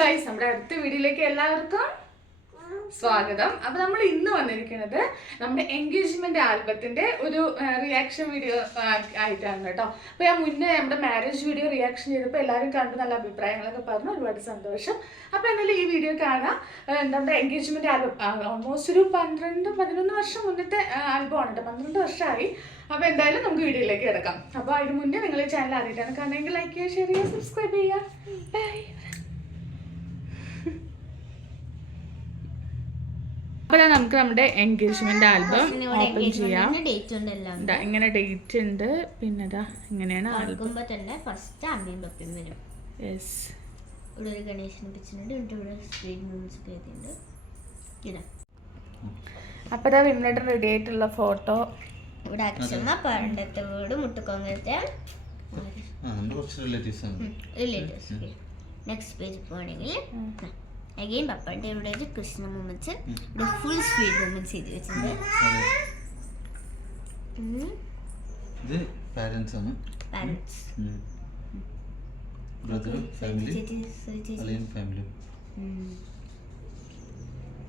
Guys, നമ്മുടെ അടുത്ത വീഡിയോയിലേക്ക് എല്ലാവർക്കും സ്വാഗതം. അപ്പൊ നമ്മൾ ഇന്ന് വന്നിരിക്കുന്നത് നമ്മുടെ എൻഗേജ്മെന്റ് ആൽബത്തിന്റെ ഒരു റിയാക്ഷൻ വീഡിയോ ആയിട്ടാണ് കേട്ടോ. അപ്പൊ ഞാൻ മുന്നേ നമ്മുടെ മാരേജ് വീഡിയോ റിയാക്ഷൻ ചെയ്തപ്പോൾ എല്ലാവരും കണ്ട് നല്ല അഭിപ്രായങ്ങളൊക്കെ പറഞ്ഞു, ഒരുപാട് സന്തോഷം. അപ്പൊ എന്നാലും ഈ വീഡിയോ കാണാം. നമ്മുടെ എൻഗേജ്മെന്റ് ആൽബം ഓൾമോസ്റ്റ് ഒരു 12-11 വർഷം മുന്നത്തെ ആൽബമാണ് കേട്ടോ. 12 വർഷമായി. അപ്പൊ എന്തായാലും നമുക്ക് വീഡിയോയിലേക്ക് കിടക്കാം. അപ്പൊ അതിന് മുന്നേ നിങ്ങൾ ഈ ചാനൽ ആദ്യമായിട്ടാണ് കാണുമെങ്കിൽ ലൈക്ക് ചെയ്യുക, ഷെയർ ചെയ്യുക, സബ്സ്ക്രൈബ് ചെയ്യുക. ബൈ. അപ്പൊ നമുക്ക് നമ്മുടെ എൻഗേജ്മെന്റ് ആൽബം ഓപ്പൺ ചെയ്യാം. ഇങ്ങനെ ഡേറ്റ് ഉണ്ട്, പിന്നെ ഇങ്ങനെയാണ് ആൽബം. അപ്പൊ വിമലേട്ടൻ റെഡി ആയിട്ടുള്ള ഫോട്ടോ. ഇവിടെ അച്ഛമ്മ പണ്ടത്തെ വീട് മുട്ടുകൊങ്ങത്തെ റിലേറ്റീവ്സ്. നെക്സ്റ്റ് പേജ് പോകണമെങ്കിൽ അഗൈൻ പപ്പയുടെ ഇവിടെ കൃഷ്ണ മൊമെന്റ്സ്, ഇവിടെ ഫുൾ സ്വീറ്റ് മൊമെന്റ്സ് ചെയ്ത് വെച്ചിട്ടുണ്ട്. ഇത് പാരന്റ്സ് ആണ്, പാരന്റ്സ് ബ്രദർ ഫാമിലി, അലിയൻ ഫാമിലി.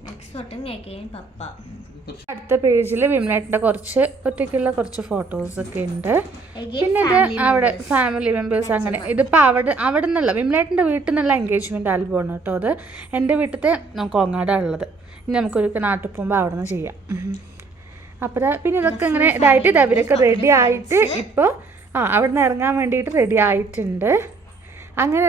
നെക്സ്റ്റ് ഫോട്ടോ അഗൈൻ പപ്പ. അടുത്ത പേജിൽ വിമലേട്ടൻ്റെ കുറച്ച് ഒറ്റയ്ക്കുള്ള കുറച്ച് ഫോട്ടോസ് ഒക്കെ ഉണ്ട്. പിന്നെ ഇത് അവിടെ ഫാമിലി മെമ്പേഴ്സ് അങ്ങനെ. ഇതിപ്പോൾ അവിടെ നിന്നുള്ള വിമലേട്ടൻ്റെ വീട്ടിൽ നിന്നുള്ള എൻഗേജ്മെൻറ്റ് ആൽബമാണ് കേട്ടോ. അത് എൻ്റെ വീട്ടിലത്തെ കോങ്ങാടാണ് ഉള്ളത്. ഇനി നമുക്കൊരു നാട്ടിൽ പോകുമ്പോൾ അവിടെ നിന്ന് ചെയ്യാം. അപ്പോൾ പിന്നെ ഇതൊക്കെ ഇങ്ങനെ ഇതായിട്ട് അവരൊക്കെ റെഡി ആയിട്ട് ഇപ്പോൾ അവിടെ നിന്ന് ഇറങ്ങാൻ വേണ്ടിയിട്ട് റെഡി ആയിട്ടുണ്ട്. അങ്ങനെ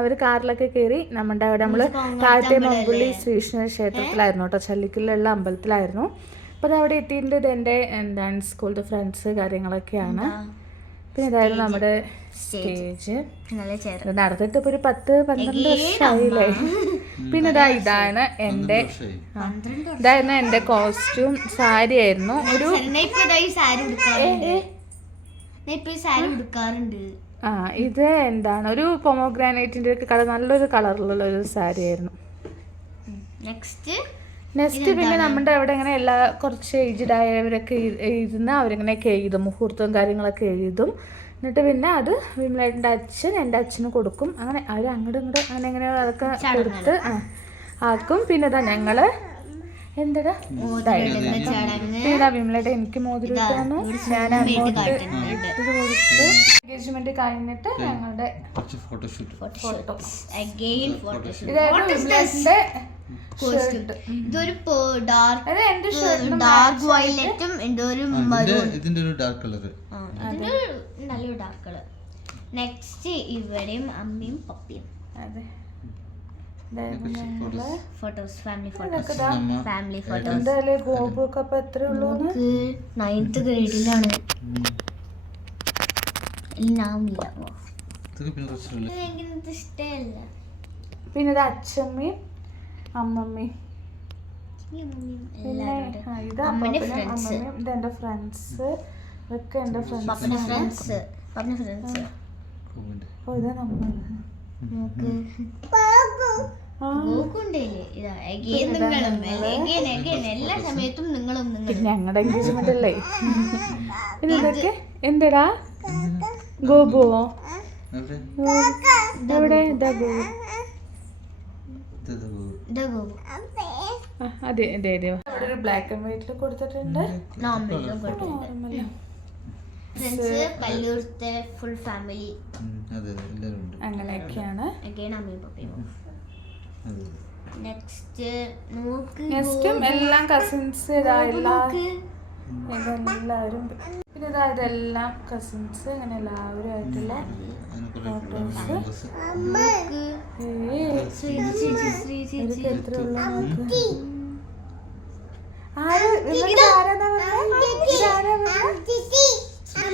അവർ കാറിലൊക്കെ കയറി നമ്മുടെ അവിടെ നമ്മൾ താഴത്തെ മമ്പുള്ളി ശ്രീകൃഷ്ണ ക്ഷേത്രത്തിലായിരുന്നു കേട്ടോ, ചല്ലിക്കലുള്ള അമ്പലത്തിലായിരുന്നു. അപ്പോൾ അത് അവിടെ എത്തിയിട്ടുണ്ട്. ഇത് എൻ്റെ എന്താണ് സ്കൂളിലെ ഫ്രണ്ട്സ് കാര്യങ്ങളൊക്കെയാണ്. പിന്നെ ഇതായിരുന്നു നമ്മുടെ സ്റ്റേജ്. നടത്തിട്ട് ഇപ്പോൾ ഒരു 10-12 വർഷമായില്ലേ. പിന്നെ ഇതായിരുന്നു എൻ്റെ കോസ്റ്റ്യൂം. സാരി ആയിരുന്നു. ഒരു ഇത് എന്താണ് ഒരു പൊമോഗ്രാനൈറ്റിന്റെ ഒക്കെ കളർ, നല്ലൊരു കളറിലുള്ള ഒരു സാരി ആയിരുന്നു. നെക്സ്റ്റ് പിന്നെ നമ്മുടെ അവിടെ ഇങ്ങനെ എല്ലാ കുറച്ച് ഏജ്ഡ് ആയവരൊക്കെ ഇരുന്ന് അവരിങ്ങനെയൊക്കെ എഴുതും, മുഹൂർത്തവും കാര്യങ്ങളൊക്കെ എഴുതും. എന്നിട്ട് പിന്നെ അത് വിമലേട്ടൻ്റെ അച്ഛൻ എൻ്റെ അച്ഛന് കൊടുക്കും. അങ്ങനെ അവർ അങ്ങോട്ടും ഇങ്ങോട്ടും അങ്ങനെ അതൊക്കെ കൊടുത്ത് ആക്കും. പിന്നെ ഞങ്ങള് എന്താ വിമലേട്ടൻ എനിക്ക് മോതിരം ഇട്ടാണ്, ഞാൻ അങ്ങോട്ട് ഇട്ടത് കൊടുത്ത് എൻഗേജ്മെന്റ് കഴിഞ്ഞിട്ട് ഞങ്ങളുടെ ഇതൊരു ഡാർക്ക് വയലറ്റും ഇതിന്റെ ഒരു ഡാർക്ക് കളർ, നല്ലൊരു ഡാർക്ക് കളർ. നെക്സ്റ്റ് ഇവിടെയും അമ്മയും പപ്പയും. അതെ, ഫോട്ടോസ്, ഫാമിലി ഫോട്ടോസ്. ഗോപുക്ക് അപ്പൊ എത്ര ഉള്ളൂ? 9th ഗ്രേഡിലാണ്. പിന്നെ ഇത് അച്ഛമ്മയും അമ്മമ്മയും. ഇത് അമ്മമ്മയും ഇത് എന്റെ ഫ്രണ്ട്സ്. ഇതൊക്കെ എന്റെ ഫ്രണ്ട്സ്. ഓ ഇതാ നമ്മൾ എല്ലാ സമയത്തും നിങ്ങളും ഞങ്ങളുടെ എൻഗേജ്മെന്റ് അല്ലേ. പിന്നെ ഇതൊക്കെ എന്തെടാ ഗോപുവോ? എവിടെ? അതെ അതെ അതെ. അവിടെ ഒരു ബ്ലാക്ക് ആൻഡ് വൈറ്റിൽ കൊടുത്തിട്ടുണ്ട്. ഫുൾ ഫാമിലി അങ്ങനെയൊക്കെയാണ്. നെക്സ്റ്റും എല്ലാം കസിൻസ്. എല്ലാവരും പിന്നെ ഇതെല്ലാം കസിൻസ്, അങ്ങനെ എല്ലാവരും ആയിട്ടുള്ള ഫോട്ടോസ്. എത്ര ഉള്ള നോക്ക്.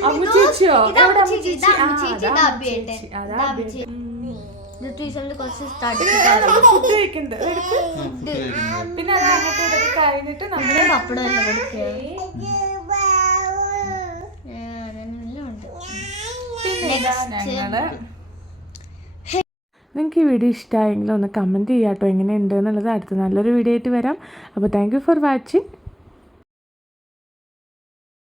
അമ്മു ചേച്ചിയോ? ഫുഡ് കഴിക്കുന്നുണ്ട്. പിന്നെ അങ്ങനത്തെ ഇതൊക്കെ കഴിഞ്ഞിട്ട് നമ്മള് പപ്പടമല്ല കൊടുക്കുക. നിങ്ങൾക്ക് ഈ വീഡിയോ ഇഷ്ടമായെങ്കിൽ ഒന്ന് കമൻറ്റ് ചെയ്യാം കേട്ടോ, എങ്ങനെയുണ്ട് എന്നുള്ളത്. അടുത്ത നല്ലൊരു വീഡിയോ ആയിട്ട് വരാം. അപ്പോൾ താങ്ക് യു ഫോർ വാച്ചിങ്.